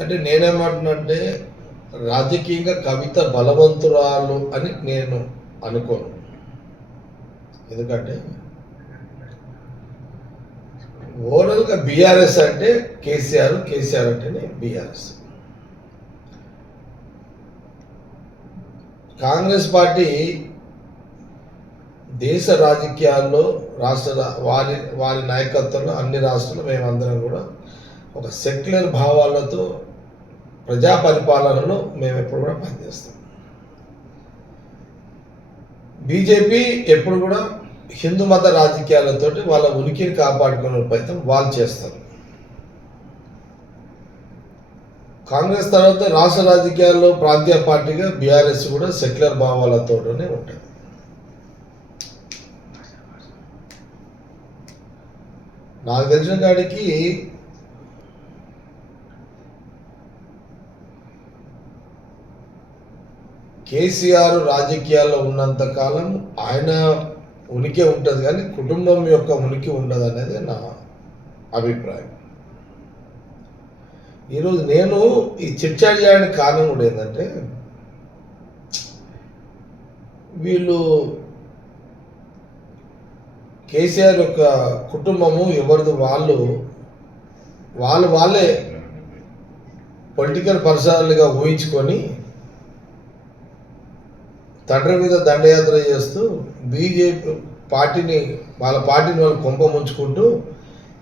అంటే నేనేమంటున్నంటే రాజకీయంగా కవిత బలవంతురాలు అని నేను అనుకోను. ఎందుకంటే ఓవరాల్‌గా బీఆర్ఎస్ అంటే కేసీఆర్, కేసీఆర్ అంటేనే బీఆర్ఎస్. కాంగ్రెస్ పార్టీ దేశ రాజకీయాల్లో వారి వారి నాయకత్వంలో అన్ని రాష్ట్రాల్లో మేమందరం కూడా ఒక సెక్యులర్ భావాలతో ప్రజా పరిపాలనలో మేము ఎప్పుడు కూడా పనిచేస్తాం. బీజేపీ ఎప్పుడు కూడా హిందూ మత రాజకీయాలతోటి వాళ్ళ ఉనికిని కాపాడుకునే ప్రయత్నం వాళ్ళు చేస్తారు. కాంగ్రెస్ తర్వాత రాష్ట్ర రాజకీయాల్లో ప్రాంతీయ పార్టీగా బీఆర్ఎస్ కూడా సెక్యులర్ భావాలతోనే ఉంటుంది. నాకు తెలిసిన కాడికి కేసీఆర్ రాజకీయాల్లో ఉన్నంత కాలం ఆయన ఉనికి ఉంటుంది, కానీ కుటుంబం యొక్క ఉనికి ఉండదు అనేది నా అభిప్రాయం. ఈరోజు నేను ఈ చిట్చాట్ చేయడానికి కారణం కూడా ఏంటంటే, వీళ్ళు కేసీఆర్ యొక్క కుటుంబము ఎవరిది వాళ్ళే పొలిటికల్ పర్సనల్గా ఊహించుకొని తండ్రి మీద దండయాత్ర చేస్తూ బీజేపీ పార్టీని వాళ్ళు కొంప ముంచుకుంటూ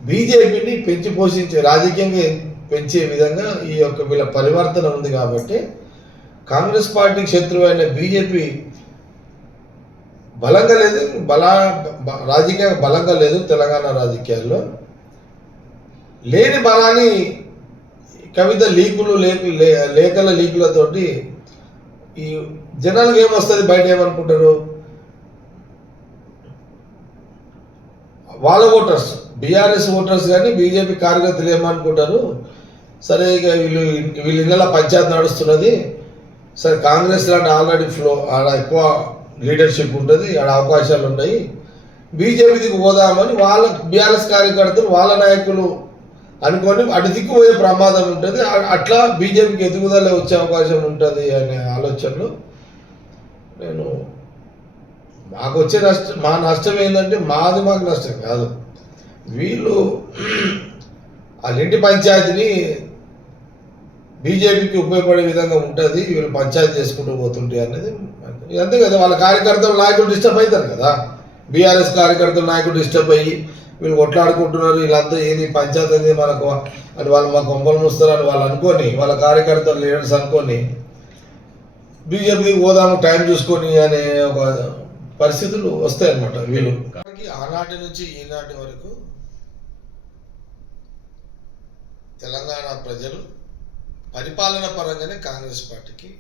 బీజేపీని పెంచి పోషించే రాజకీయంగా పెంచే విధంగా ఈ యొక్క వీళ్ళ పరివర్తన ఉంది. కాబట్టి కాంగ్రెస్ పార్టీకి శత్రువైన బీజేపీ బలంగా లేదు, రాజకీయంగా బలంగా లేదు. తెలంగాణ రాజకీయాల్లో లేని బలాన్ని కవిత లేఖల లీకులతోటి ఈ జనాలకు ఏమొస్తుంది, బయట ఏమనుకుంటారు, వాళ్ళ ఓటర్స్ బీఆర్ఎస్ ఓటర్స్ కానీ బీజేపీ కార్యకర్తలు ఏమనుకుంటారు, సరే ఇక వీళ్ళు ఇళ్ళ పంచాయతీ నడుస్తున్నది, సరే కాంగ్రెస్ లాంటి ఆల్రెడీ ఆడ ఎక్కువ లీడర్షిప్ ఉంటుంది, ఆడ అవకాశాలు ఉన్నాయి, బీజేపీకి పోదామని వాళ్ళ బీఆర్ఎస్ కార్యకర్తలు వాళ్ళ నాయకులు అనుకొని అటు దిక్కుపోయే ప్రమాదం ఉంటుంది. అట్లా బీజేపీకి ఎదుగుదల వచ్చే అవకాశం ఉంటుంది అనే ఆలోచనలో నేను మాకు వచ్చే మా నష్టం ఏంటంటే మాకు నష్టం కాదు, వీళ్ళు వాళ్ళ ఇంటి పంచాయతీని బీజేపీకి ఉపయోగపడే విధంగా ఉంటుంది, వీళ్ళు పంచాయతీ చేసుకుంటూ పోతుంటాయి అనేది అంతే కదా. వాళ్ళ కార్యకర్తలు నాయకులు డిస్టర్బ్ అవుతారు కదా, బీఆర్ఎస్ కార్యకర్తలు నాయకులు డిస్టర్బ్ అయ్యి వీళ్ళు కొట్లాడుకుంటున్నారు, వీళ్ళంతా ఏది పంచాయతీ అనేది మనకు అని వాళ్ళు మా కొంపలు మూస్తారని వాళ్ళు అనుకొని, వాళ్ళ కార్యకర్తలు లీడర్స్ అనుకొని బీజేపీకి పోదాము టైం చూసుకొని అనే ఒక పరిస్థితులు వస్తాయన్నమాట. వీళ్ళు ఆనాటి నుంచి ఈనాటి వరకు తెలంగాణ ప్రజలు పరిపాలన పరంగానే కాంగ్రెస్ పార్టీకి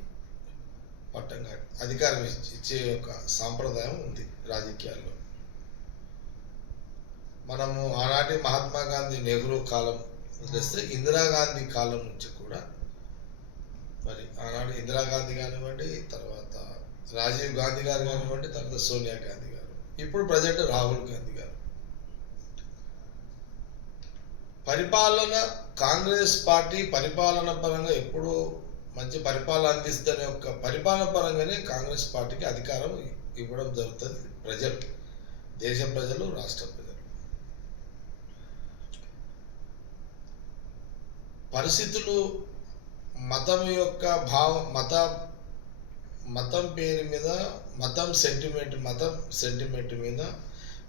పట్టంగా అధికారం ఇచ్చే ఒక సాంప్రదాయం ఉంది రాజకీయాల్లో. మనము ఆనాటి మహాత్మా గాంధీ, నెహ్రూ కాలం చేస్తే ఇందిరాగాంధీ కాలం నుంచి కూడా, మరి ఆనాడు ఇందిరాగాంధీ కానివ్వండి, తర్వాత రాజీవ్ గాంధీ గారు కానివ్వండి, తర్వాత సోనియా గాంధీ గారు, ఇప్పుడు ప్రజెంట్ రాహుల్ గాంధీ గారు, పరిపాలన కాంగ్రెస్ పార్టీ పరిపాలన పరంగా ఎప్పుడూ మంచి పరిపాలన అందిస్తేనే ఒక పరిపాలన పరంగానే కాంగ్రెస్ పార్టీకి అధికారం ఇవ్వడం జరుగుతుంది. ప్రజలు, దేశ ప్రజలు, రాష్ట్ర ప్రజలు పరిస్థితులు మతం యొక్క మతం పేరు మీద మతం సెంటిమెంట్ మీద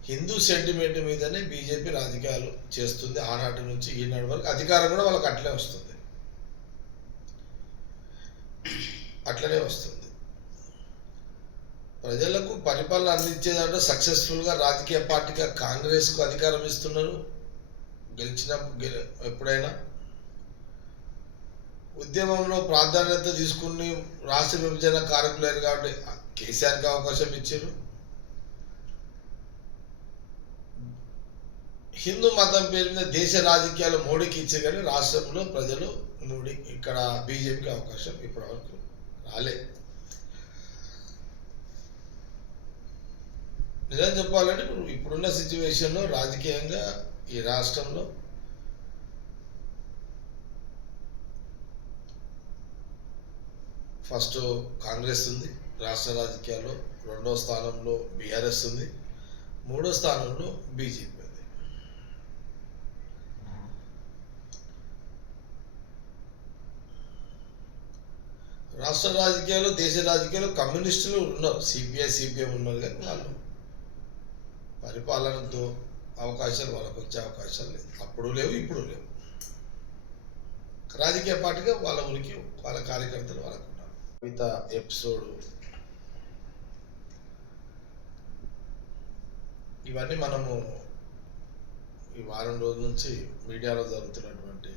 హిందూ సెంటిమెంట్ మీదనే బీజేపీ రాజకీయాలు చేస్తుంది. ఆనాటి నుంచి ఈనాటి వరకు అధికారం కూడా వాళ్ళకి అట్లనే వస్తుంది. ప్రజలకు పరిపాలన అందించేదంటే సక్సెస్ఫుల్గా రాజకీయ పార్టీగా కాంగ్రెస్కు అధికారం ఇస్తున్నారు. ఎప్పుడైనా ఉద్యమంలో ప్రాధాన్యత తీసుకుని రాష్ట్ర విభజన కారకులేరు కాబట్టి కేసీఆర్కి అవకాశం ఇచ్చారు. హిందూ మతం పేరు మీద దేశ రాజకీయాలు మోడీకి ఇచ్చారు, కానీ రాష్ట్రంలో ప్రజలు మోడీ ఇక్కడ బీజేపీకి అవకాశం ఇప్పటివరకు రాలే. నిజం చెప్పాలంటే ఇప్పుడున్న సిచ్యువేషన్లో రాజకీయంగా ఈ రాష్ట్రంలో ఫస్ట్ కాంగ్రెస్ ఉంది రాష్ట్ర రాజకీయాల్లో, రెండో స్థానంలో బీఆర్ఎస్ ఉంది, మూడో స్థానంలో బీజేపీ ఉంది. రాష్ట్ర రాజకీయాలు, దేశ రాజకీయాలు కమ్యూనిస్టులు ఉన్నారు, సిపిఐ సిపిఎం ఉన్నారు, కానీ వాళ్ళు పరిపాలనతో అవకాశాలు వాళ్ళకు వచ్చే అవకాశాలు లేదు, అప్పుడు లేవు ఇప్పుడు లేవు. రాజకీయ పార్టీగా వాళ్ళ ఉనికి, వాళ్ళ కార్యకర్తలు వాళ్ళకు ఉన్నారు. కవిత ఎపిసోడ్ ఇవన్నీ మనము ఈ వారం రోజుల నుంచి మీడియాలో జరుగుతున్నటువంటి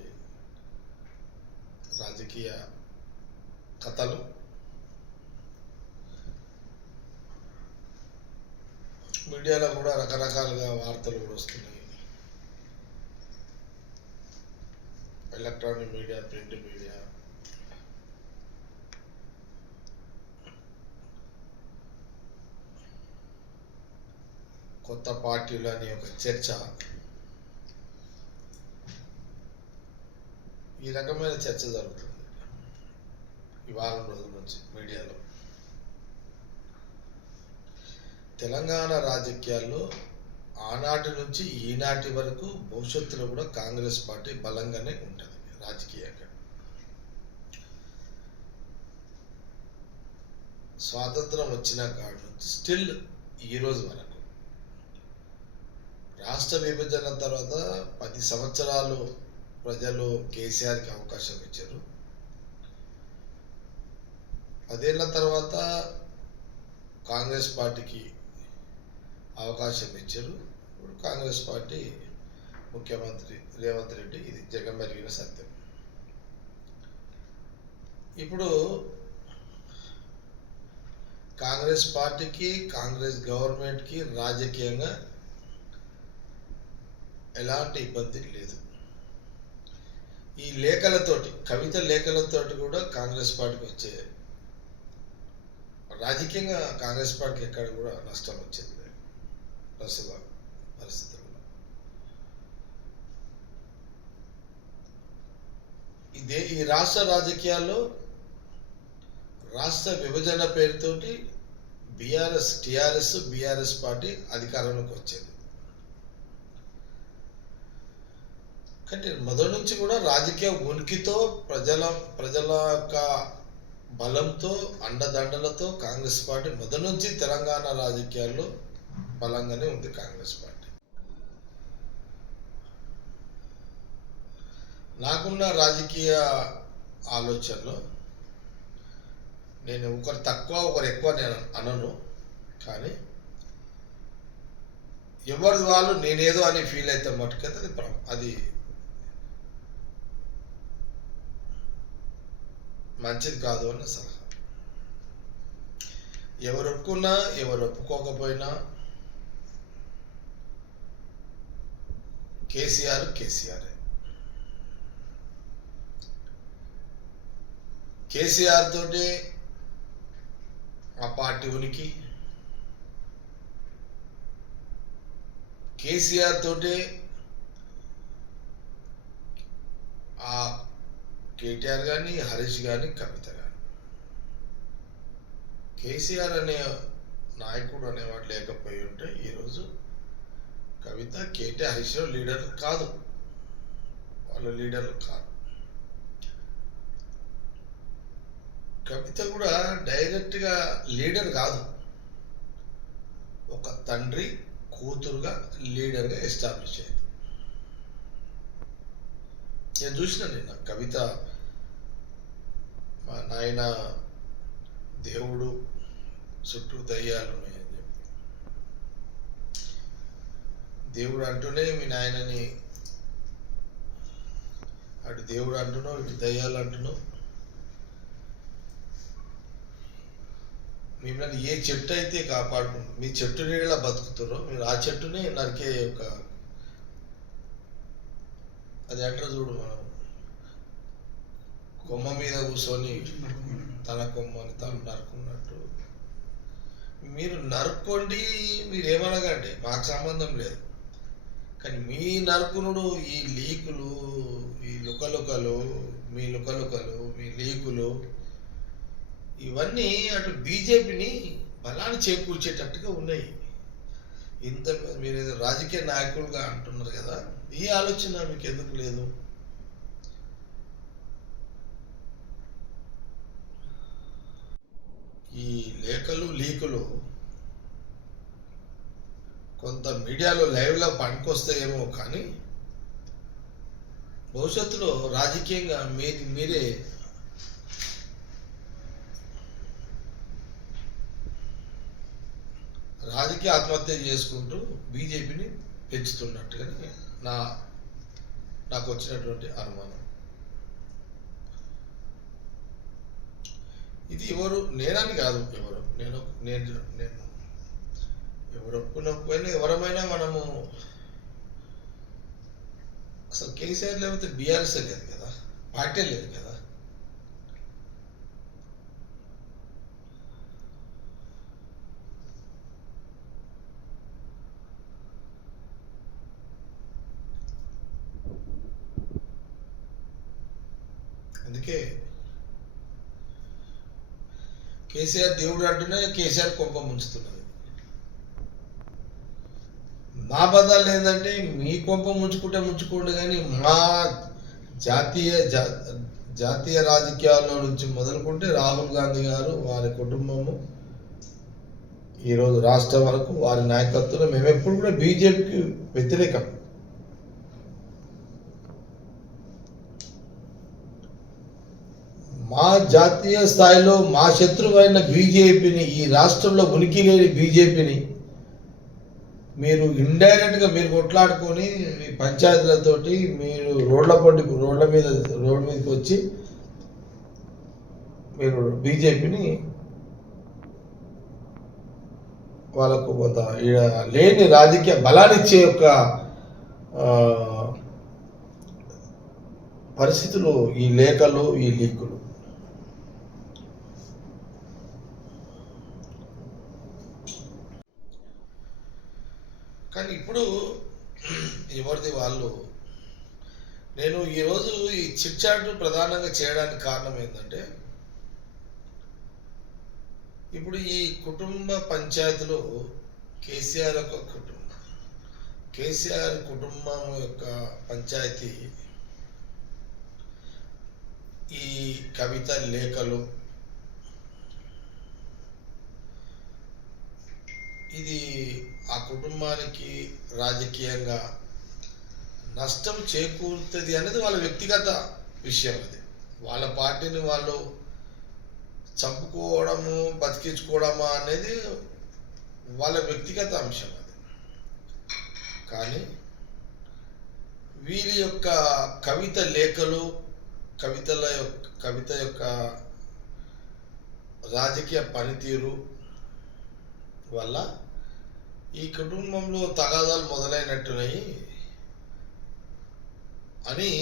రాజకీయ కథలు, మీడియాలో కూడా రకరకాలుగా వార్తలు కూడా వస్తున్నాయి. ఎలక్ట్రానిక్ మీడియా, ప్రింట్ మీడియా, కొత్త పార్టీలు అనే ఒక చర్చ, ఈ రకమైన చర్చ జరుగుతుంది ఈ వారం రోజుల నుంచి మీడియాలో. తెలంగాణ రాజకీయాల్లో ఆనాటి నుంచి ఈనాటి వరకు భవిష్యత్తులో కూడా కాంగ్రెస్ పార్టీ బలంగానే ఉంటుంది రాజకీయంగా. స్వాతంత్రం వచ్చిన కాడి నుంచి స్టిల్ ఈరోజు వరకు, రాష్ట్ర విభజన తర్వాత 10 సంవత్సరాలు ప్రజలు కేసీఆర్కి అవకాశం ఇచ్చారు. 10 ఏళ్ల తర్వాత కాంగ్రెస్ పార్టీకి అవకాశం ఇచ్చారు. ఇప్పుడు కాంగ్రెస్ పార్టీ ముఖ్యమంత్రి రేవంత్ రెడ్డి, ఇది జగమెరిగిన సత్యం. ఇప్పుడు కాంగ్రెస్ పార్టీకి, కాంగ్రెస్ గవర్నమెంట్కి రాజకీయంగా ఎలాంటి ఇబ్బంది లేదు. ఈ లేఖలతోటి, కవిత లేఖలతోటి కూడా కాంగ్రెస్ పార్టీకి వచ్చే, రాజకీయంగా కాంగ్రెస్ పార్టీకి ఎక్కడ కూడా నష్టం వచ్చేది లేదు ప్రస్తుత పరిస్థితుల్లో. ఈ రాష్ట్ర రాజకీయాల్లో రాష్ట్ర విభజన పేరుతోటి టిఆర్ఎస్ పార్టీ అధికారంలోకి వచ్చేది. కానీ మొదటి నుంచి కూడా రాజకీయ ఉనికితో, ప్రజల యొక్క బలంతో, అండదండలతో కాంగ్రెస్ పార్టీ మొదటి నుంచి తెలంగాణ రాజకీయాల్లో బలంగానే ఉంది కాంగ్రెస్ పార్టీ. నాకున్న రాజకీయ ఆలోచనలో నేను ఒకరు తక్కువ ఒకరు ఎక్కువ నేను అనను, కానీ ఎవరిది వాళ్ళు నేనేదో అని ఫీల్ అయితే మటుకైతే అది మంచిది కాదు అన్న సలహా. ఎవరు ఒప్పుకున్నా ఎవరు ఒప్పుకోకపోయినా కేసీఆర్ తోటి ఆ పార్టీ ఉనికి, కేసీఆర్ తోటి ఆ కేటీఆర్ కానీ, హరీష్ కానీ, కవిత కానీ. కేసీఆర్ అనే నాయకుడు అనేవాడు లేకపోయి ఉంటే ఈరోజు కవిత, కేటీఆర్, హరీష్ లీడర్లు కాదు, వాళ్ళు లీడర్లు కాదు. కవిత కూడా డైరెక్ట్గా లీడర్ కాదు, ఒక తండ్రి కూతురుగా లీడర్గా ఎస్టాబ్లిష్ అయింది. నేను చూసిన నిన్న కవిత, మా నాయన దేవుడు చుట్టూ దయ్యాలు ఉన్నాయని చెప్పి, దేవుడు అంటూనే మీ నాయనని, అటు దేవుడు అంటున్నావు, ఇటు దయ్యాలు అంటున్నావు. మిమ్మల్ని ఏ చెట్టు అయితే కాపాడుకుంటు, మీ చెట్టు నీడలా బతుకుతారో మీరు ఆ చెట్టునే నరికే ఒక, అది అంటారు చూడు, మనం కొమ్మ మీద కూర్చొని తన కొమ్మని తను నరుకున్నట్టు మీరు నరుక్కోండి, మీరు ఏమనగండి, మాకు సంబంధం లేదు. కానీ మీ నరుకునుడు, ఈ లీకులు, ఈ లుకలుకలు, మీ లీకులు ఇవన్నీ అటు బీజేపీని బలాన్ని చేకూర్చేటట్టుగా ఉన్నాయి. ఇంత మీరు ఏదో రాజకీయ నాయకులుగా అంటున్నారు కదా, ఈ ఆలోచన మీకు ఎందుకు లేదు? ఈ లేఖలు లీకులు కొంత మీడియాలో లైవ్లో పనికొస్తాయేమో, కానీ భవిష్యత్తులో రాజకీయంగా మీరే రాజకీయ ఆత్మహత్య చేసుకుంటూ బీజేపీని పెంచుతున్నట్టుగానే నాకు వచ్చినటువంటి అనుమానం. ఇది ఎవరు నేనని కాదు, నేను ఎవరు ఒప్పుకోకపోయినా ఎవరమైనా మనము అసలు కేసీఆర్ లేకపోతే బీఆర్ఎస్ లేదు కదా, పార్టీ లేదు కదా. అందుకే కేసీఆర్ దేవుడు అంటూనే కేసీఆర్ కొంప ముంచుతున్నది. మా బదాలు ఏంటంటే మీ కొంప ముంచుకోండి, కానీ మా జాతీయ రాజకీయాల్లో నుంచి మొదలుకుంటే రాహుల్ గాంధీ గారు, వారి కుటుంబము, ఈరోజు రాష్ట్రం వరకు వారి నాయకత్వంలో మేము ఎప్పుడు కూడా బీజేపీకి వ్యతిరేకం. మా జాతీయ స్థాయిలో మా శత్రువైన బీజేపీని, ఈ రాష్ట్రంలో ఉనికి లేని బీజేపీని మీరు ఇండైరెక్ట్గా మీరు కొట్లాడుకొని మీ పంచాయతీలతోటి మీరు రోడ్ల మీదకి వచ్చి మీరు బీజేపీని వాళ్ళకు కొంత లేని రాజకీయ బలాన్నిచ్చే యొక్క పరిస్థితులు ఈ లేఖలు, ఈ లీకులు. కానీ ఇప్పుడు ఎవరిది వాళ్ళు. నేను ఈరోజు ఈ చిట్ చాట్ ప్రధానంగా చేయడానికి కారణం ఏంటంటే, ఇప్పుడు ఈ కుటుంబ పంచాయతీలో కేసీఆర్ కుటుంబం యొక్క పంచాయతీ ఈ కవిత లేఖలు, ఇది ఆ కుటుంబానికి రాజకీయంగా నష్టం చేకూరుతుంది అనేది వాళ్ళ వ్యక్తిగత విషయం. అది వాళ్ళ పార్టీని వాళ్ళు చంపుకోవడము, బతికించుకోవడమా అనేది వాళ్ళ వ్యక్తిగత అంశం. అది కానీ వీరి యొక్క కవిత లేఖలు, కవిత యొక్క రాజకీయ పనితీరు వల్ల ఈ కుటుంబంలో తగాదాలు మొదలైనట్టున్నాయి అని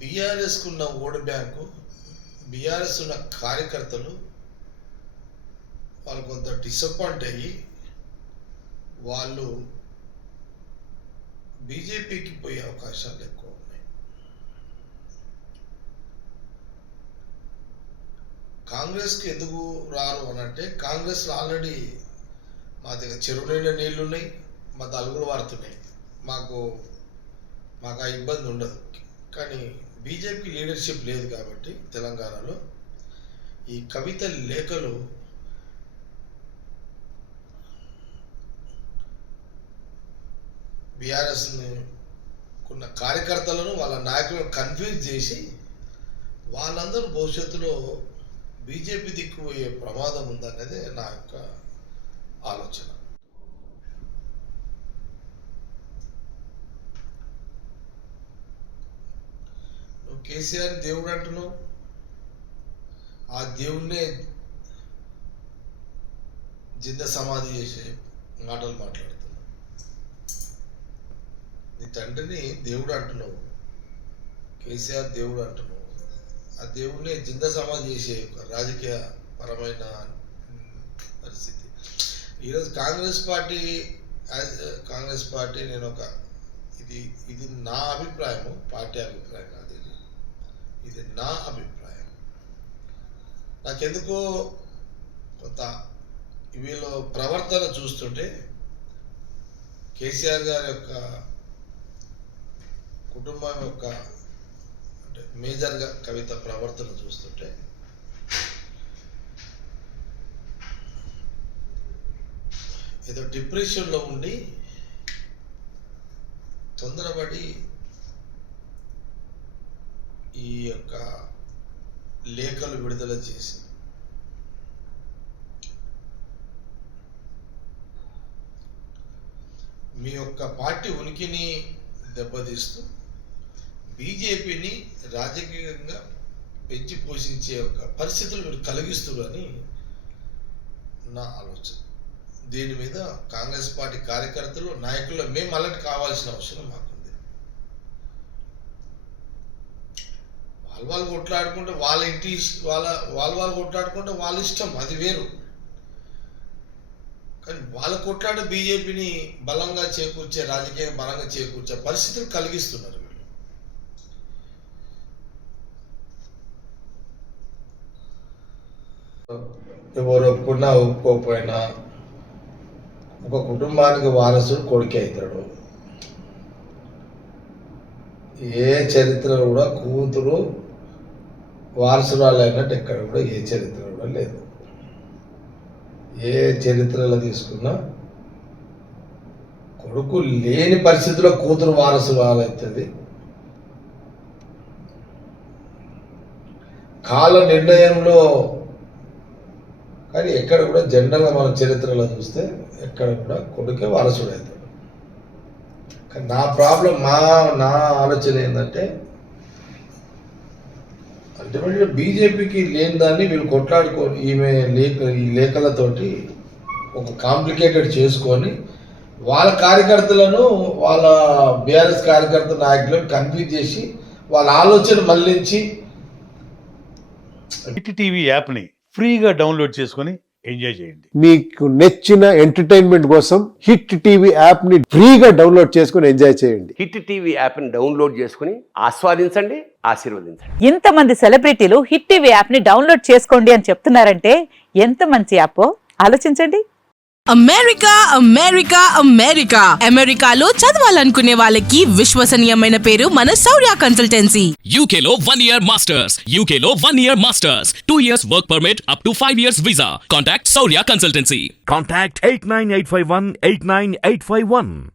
బీఆర్ఎస్కు ఉన్న ఓటు బ్యాంకు, బీఆర్ఎస్ ఉన్న కార్యకర్తలు వాళ్ళు కొంత డిసప్పాయింట్ అయ్యి వాళ్ళు బీజేపీకి పోయే అవకాశాలు ఎక్కువ ఉన్నాయి. కాంగ్రెస్కి ఎందుకు రారు అని అంటే, కాంగ్రెస్లో ఆల్రెడీ మా దగ్గర చెరువు నిండా నీళ్లు ఉన్నాయి, మా తలుగులు వారుతున్నాయి, మాకు ఆ ఇబ్బంది ఉండదు. కానీ బీజేపీ లీడర్షిప్ లేదు కాబట్టి తెలంగాణలో ఈ కవిత లేఖలు బీఆర్ఎస్ని ఉన్న కార్యకర్తలను, వాళ్ళ నాయకులను కన్ఫ్యూజ్ చేసి వాళ్ళందరూ భవిష్యత్తులో బీజేపీ దిక్కుపోయే ప్రమాదం ఉందనేది నా యొక్క ఆలోచన. నువ్వు కేసీఆర్ దేవుడు అంటున్నావు, ఆ దేవుణ్ణే జింద సమాధి చేసే మాటలు మాట్లాడుతున్నావు. నీ తండ్రిని దేవుడు అంటున్నావు, కేసీఆర్ దేవుడు అంటున్నావు, ఆ దేవుణ్ణి జింద సమాధి చేసే ఒక రాజకీయ పరమైన పరిస్థితి. ఈరోజు కాంగ్రెస్ పార్టీ నేను ఇది నా అభిప్రాయము, పార్టీ అభిప్రాయం కాదు, ఇది నా అభిప్రాయం. నాకెందుకో కొంత వీళ్ళ ప్రవర్తన చూస్తుంటే కేసీఆర్ గారి యొక్క కుటుంబం యొక్క అంటే మేజర్గా కవిత ప్రవర్తన చూస్తుంటే ఏదో డిప్రెషన్లో ఉండి తొందరపడి ఈ యొక్క లేఖలు విడుదల చేసి మీ యొక్క పార్టీ ఉనికిని దెబ్బతీస్తూ బీజేపీని రాజకీయంగా పెంచి పోషించే యొక్క పరిస్థితులు మీరు కలిగిస్తున్నారని నా ఆలోచన. దీని మీద కాంగ్రెస్ పార్టీ కార్యకర్తలు నాయకులు మేము అలర్ట్ కావాల్సిన అవసరం మాకుంది. వాళ్ళు కొట్లాడుకుంటే వాళ్ళ ఇంటి వాళ్ళు కొట్లాడుకుంటే వాళ్ళ ఇష్టం, అది వేరు. కానీ వాళ్ళ కొట్లాడ బీజేపీని బలంగా చేకూర్చే రాజకీయ బలంగా చేకూర్చే పరిస్థితులు కలిగిస్తున్నారు వీళ్ళు. ఎవరు ఒప్పుకున్నా ఒప్పుకోకపోయినా ఒక కుటుంబానికి వారసుడు కొడుకే అవుతాడు. ఏ చరిత్ర కూడా కూతురు వారసురాలు అయినట్టు ఎక్కడ కూడా ఏ చరిత్ర కూడా లేదు. ఏ చరిత్రలో తీసుకున్నా కొడుకు లేని పరిస్థితిలో కూతురు వారసురాలు అవుతుంది. కాల నిర్ణయంలో కానీ ఎక్కడ కూడా జనరల్గా మన చరిత్రలో చూస్తే ఎక్కడ కూడా కొడుకే వారసుడు అవుతాడు. కానీ నా ప్రాబ్లం నా ఆలోచన ఏంటంటే అల్టిమేట్గా బీజేపీకి లేని దాన్ని వీళ్ళు కొట్లాడుకొని ఈ లేఖలతోటి ఒక కాంప్లికేటెడ్ చేసుకొని వాళ్ళ కార్యకర్తలను వాళ్ళ బీఆర్ఎస్ కార్యకర్త నాయకులను కన్ఫ్యూజ్ చేసి వాళ్ళ ఆలోచన మళ్లించి హిట్ టీవీ యాప్ని ఫ్రీగా డౌన్లోడ్ చేసుకొని ఎంజాయ్ చేయండి. మీకు నచ్చిన ఎంటర్టైన్మెంట్ కోసం హిట్ టీవీ యాప్ ని ఫ్రీగా డౌన్లోడ్ చేసుకొని ఎంజాయ్ చేయండి. హిట్ టీవీ యాప్ ని డౌన్లోడ్ చేసుకుని ఆస్వాదించండి, ఆశీర్వదించండి. ఇంతమంది సెలబ్రిటీలు హిట్ టీవీ యాప్ ని డౌన్లోడ్ చేసుకోండి అని చెప్తున్నారంటే ఎంత మంచి యాప్ ఆలోచించండి. అమెరికా అమెరికా అమెరికా అమెరికాలో చదవాలనుకునే వాళ్ళకి విశ్వసనీయమైన పేరు మన శౌర్య కన్సల్టెన్సీ. UK లో 1 year masters, UK లో 1 year masters, 2 years work permit up to 5 years visa. Contact Saurya Consultancy. Contact 89851 89851.